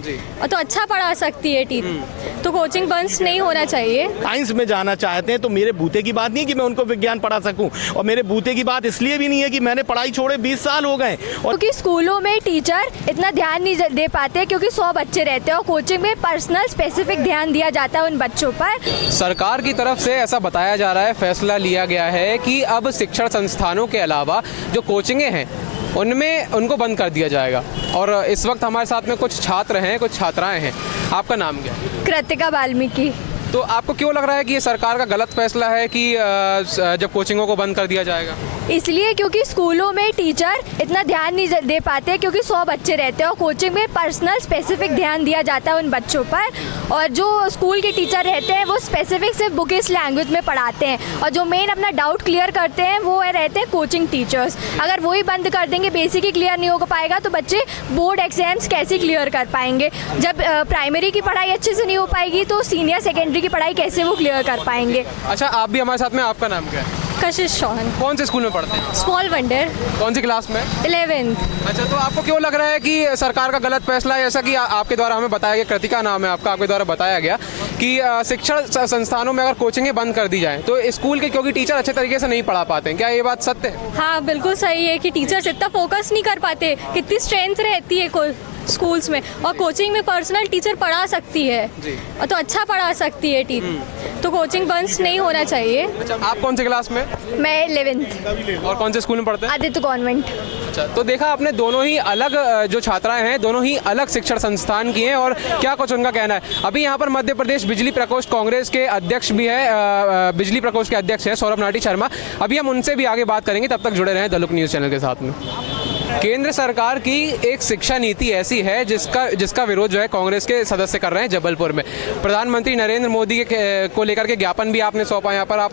तो अच्छा पढ़ा सकती है तो कोचिंग बंद नहीं होना चाहिए। साइंस में जाना चाहते हैं तो मेरे बूते की बात नहीं है कि मैं उनको विज्ञान पढ़ा सकूं, और मेरे बूते की बात इसलिए भी नहीं है कि मैंने पढ़ाई छोड़े 20 साल हो गए। और क्योंकि स्कूलों में टीचर इतना ध्यान नहीं दे पाते क्योंकि 100 बच्चे रहते हैं और कोचिंग में पर्सनल स्पेसिफिक ध्यान दिया जाता है उन बच्चों पर। सरकार की तरफ से ऐसा बताया जा रहा है, फैसला लिया गया है कि अब शिक्षण संस्थानों के अलावा जो कोचिंगें हैं उनमें उनको बंद कर दिया जाएगा। और इस वक्त हमारे साथ में कुछ छात्र हैं, कुछ छात्राएं हैं। आपका नाम क्या है? कृतिका वाल्मीकि। तो आपको क्यों लग रहा है कि ये सरकार का गलत फैसला है कि जब कोचिंगों को बंद कर दिया जाएगा? इसलिए क्योंकि स्कूलों में टीचर इतना ध्यान नहीं दे पाते क्योंकि 100 बच्चे रहते हैं और कोचिंग में पर्सनल स्पेसिफिक ध्यान दिया जाता है उन बच्चों पर। और जो स्कूल के टीचर रहते हैं वो स्पेसिफिक सिर्फ बुकिश लैंग्वेज में पढ़ाते हैं और जो मेन अपना डाउट क्लियर करते हैं वो रहते हैं कोचिंग टीचर्स। अगर वही बंद कर देंगे, बेसिक ही क्लियर नहीं हो पाएगा तो बच्चे बोर्ड एग्जाम्स कैसे क्लियर कर पाएंगे? जब प्राइमरी की पढ़ाई अच्छे से नहीं हो पाएगी तो सीनियर सेकेंडरी की पढ़ाई कैसे वो क्लियर कर पाएंगे? अच्छा, आप भी हमारे साथ में, आपका नाम क्या है? कशिश चौहान। कौन से स्कूल में पढ़ते हैं? Small wonder. कौन सी क्लास में? 11th। अच्छा, तो आपको क्यों लग रहा है कि सरकार का गलत फैसला है? जैसा कि आपके द्वारा हमें बताया गया, कृतिका नाम है आपका, आपके द्वारा बताया गया कि शिक्षण संस्थानों में अगर कोचिंगें बंद कर दी जाएं तो स्कूल के क्योंकि टीचर अच्छे तरीके से नहीं पढ़ा पाते हैं, क्या ये बात सत्य है? हाँ बिल्कुल सही है कि टीचर्स इतना फोकस नहीं कर पाते, कितनी स्ट्रेंथ रहती है स्कूल्स में, और कोचिंग में पर्सनल टीचर पढ़ा सकती है और तो अच्छा पढ़ा सकती है तो कोचिंग बंद नहीं होना चाहिए। अच्छा, आप कौन सी क्लास में? मैं 11th। और कौन से स्कूल में पढ़ते हैं? आदित्य कॉन्वेंट। अच्छा, तो देखा आपने, दोनों ही अलग जो छात्राएं हैं दोनों ही अलग शिक्षण संस्थान की हैं और क्या कुछ उनका कहना है। अभी यहाँ पर मध्य प्रदेश बिजली प्रकोष्ठ कांग्रेस के अध्यक्ष भी है, बिजली प्रकोष्ठ के अध्यक्ष है सौरभ नाटी शर्मा। अभी हम उनसे भी आगे बात करेंगे, तब तक जुड़े रहें द लुक न्यूज़ चैनल के साथ में। केंद्र सरकार की एक शिक्षा नीति ऐसी है जिसका विरोध जो है कांग्रेस के सदस्य कर रहे हैं जबलपुर में। प्रधानमंत्री नरेंद्र मोदी को लेकर के ज्ञापन भी आपने सौंपा। यहाँ पर आप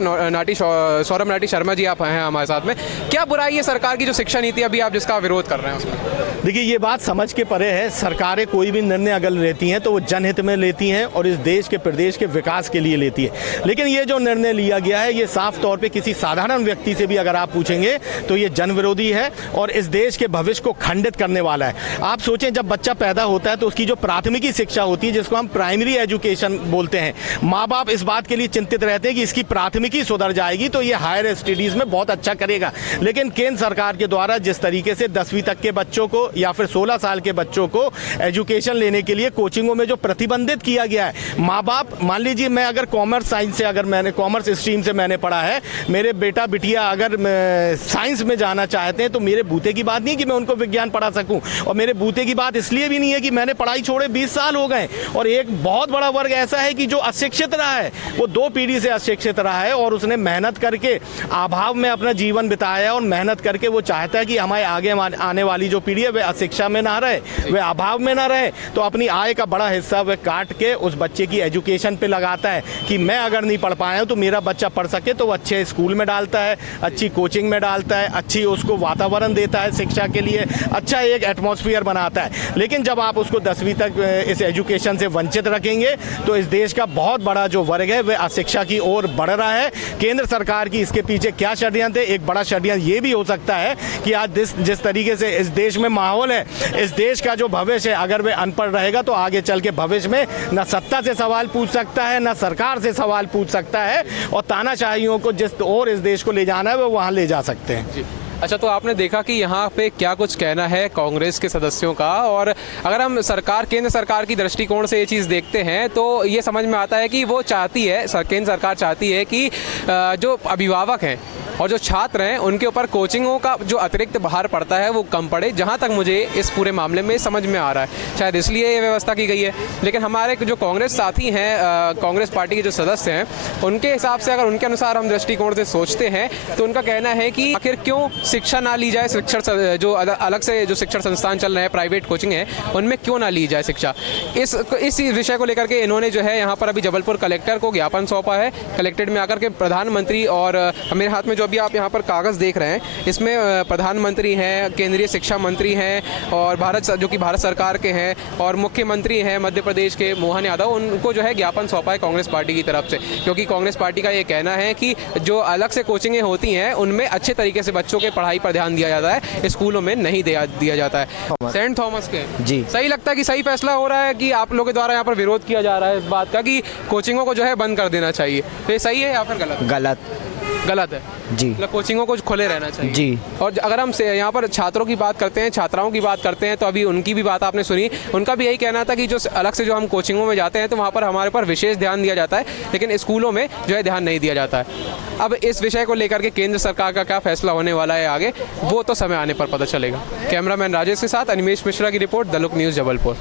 सौरभ नाटी शर्मा जी आप हैं हमारे साथ में। क्या बुराई है सरकार की जो शिक्षा नीति अभी आप जिसका विरोध कर रहे हैं उसमें? देखिए, ये बात समझ के परे है। सरकारें कोई भी निर्णय अगर लेती हैं तो वो जनहित में लेती हैं और इस देश के प्रदेश के विकास के लिए लेती है। लेकिन ये जो निर्णय लिया गया है ये साफ तौर पे किसी साधारण व्यक्ति से भी अगर आप पूछेंगे तो ये जनविरोधी है और इस देश के भविष्य को खंडित करने वाला है। आप सोचें, जब बच्चा पैदा होता है तो उसकी जो प्राथमिकी शिक्षा होती है जिसको हम प्राइमरी एजुकेशन बोलते हैं, माँ बाप इस बात के लिए चिंतित रहते हैं कि इसकी प्राथमिकी सुधर जाएगी तो ये हायर स्टडीज में बहुत अच्छा करेगा। लेकिन केंद्र सरकार के द्वारा जिस तरीके से 10वीं तक के बच्चों को या फिर 16 साल के बच्चों को एजुकेशन लेने के लिए कोचिंगों में जो प्रतिबंधित किया गया है, माँ बाप, मान लीजिए मैं अगर कॉमर्स साइंस से, अगर मैंने कॉमर्स स्ट्रीम से मैंने पढ़ा है, मेरे बेटा बिटिया अगर साइंस में जाना चाहते हैं तो मेरे बूते की बात नहीं कि मैं उनको विज्ञान पढ़ा सकूं, और मेरे बूते की बात इसलिए भी नहीं है कि मैंने पढ़ाई छोड़े 20 साल हो गए। और एक बहुत बड़ा वर्ग ऐसा है कि जो अशिक्षित रहा है, वो 2 पीढ़ी से अशिक्षित रहा है और उसने मेहनत करके अभाव में अपना जीवन बिताया और मेहनत करके वो चाहता है कि हमारे आगे आने वाली जो पीढ़ी है वे अशिक्षा में ना रहे, वे अभाव में ना रहे। तो अपनी आय का बड़ा हिस्सा वे काट के उस बच्चे की एजुकेशन पे लगाता है कि मैं अगर नहीं पढ़ पाया हूँ तो मेरा बच्चा पढ़ सके, तो वो अच्छे स्कूल में डालता है, अच्छी कोचिंग में डालता है, अच्छी उसको वातावरण देता है शिक्षा के लिए, अच्छा एक एटमॉस्फेयर बनाता है। लेकिन जब आप उसको 10वीं तक इस एजुकेशन से वंचित रखेंगे तो इस देश का बहुत बड़ा जो वर्ग है वह अशिक्षा की ओर बढ़ रहा है। केंद्र सरकार की इसके पीछे क्या षड्यंत्र है? एक बड़ा षड्यंत्र ये भी हो सकता है कि आज जिस तरीके से इस देश में माहौल है, इस देश का जो भविष्य है, अगर वह अनपढ़ रहेगा तो आगे चल के भविष्य में न सत्ता से सवाल पूछ सकता है, न सरकार से सवाल पूछ सकता है, और तानाशाहियों को जिस और इस देश को ले जाना है वो वहाँ ले जा सकते हैं। अच्छा, तो आपने देखा कि यहाँ पे क्या कुछ कहना है कांग्रेस के सदस्यों का, और अगर हम केंद्र सरकार की दृष्टिकोण से ये चीज़ देखते हैं तो ये समझ में आता है कि वो चाहती है, केंद्र सरकार चाहती है कि जो अभिभावक हैं और जो छात्र हैं उनके ऊपर कोचिंगों का जो अतिरिक्त भार पड़ता है वो कम पड़े। जहाँ तक मुझे इस पूरे मामले में समझ में आ रहा है, शायद इसलिए ये व्यवस्था की गई है। लेकिन हमारे जो कांग्रेस साथी हैं, कांग्रेस पार्टी के जो सदस्य हैं, उनके हिसाब से, अगर उनके अनुसार हम दृष्टिकोण से सोचते हैं तो उनका कहना है कि आखिर क्यों शिक्षा ना ली जाए, शिक्षण जो अलग से जो शिक्षण संस्थान चल रहे हैं, प्राइवेट कोचिंग है, उनमें क्यों ना ली जाए शिक्षा। इस विषय को लेकर के इन्होंने जो है यहाँ पर अभी जबलपुर कलेक्टर को ज्ञापन सौंपा है। कलेक्ट्रेट में आकर के प्रधानमंत्री और मेरे हाथ में जो अभी आप यहाँ पर कागज़ देख रहे हैं, इसमें प्रधानमंत्री हैं, केंद्रीय शिक्षा मंत्री हैं और जो कि भारत सरकार के हैं, और मुख्यमंत्री हैं मध्य प्रदेश के मोहन यादव, उनको जो है ज्ञापन सौंपा है कांग्रेस पार्टी की तरफ से। क्योंकि कांग्रेस पार्टी का ये कहना है कि जो अलग से कोचिंगें होती हैं उनमें अच्छे तरीके से बच्चों के पढ़ाई पर ध्यान दिया जाता है, स्कूलों में नहीं दिया जाता है। सेंट थॉमस के जी। सही लगता है कि सही फैसला हो रहा है कि आप लोगों के द्वारा यहाँ पर विरोध किया जा रहा है इस बात का कि कोचिंगों को जो है बंद कर देना चाहिए, तो ये सही है या फिर गलत? गलत है जी। मतलब कोचिंगों को खुले रहना चाहिए जी। और अगर हम यहाँ पर छात्रों की बात करते हैं, छात्राओं की बात करते हैं, तो अभी उनकी भी बात आपने सुनी, उनका भी यही कहना था कि जो अलग से जो हम कोचिंगों में जाते हैं तो वहाँ पर हमारे पर विशेष ध्यान दिया जाता है, लेकिन स्कूलों में जो है ध्यान नहीं दिया जाता है। अब इस विषय को लेकर के केंद्र सरकार का क्या फैसला होने वाला है आगे, वो तो समय आने पर पता चलेगा। कैमरामैन राजेश के साथ अनिमेश मिश्रा की report, the look news, Jabalpur.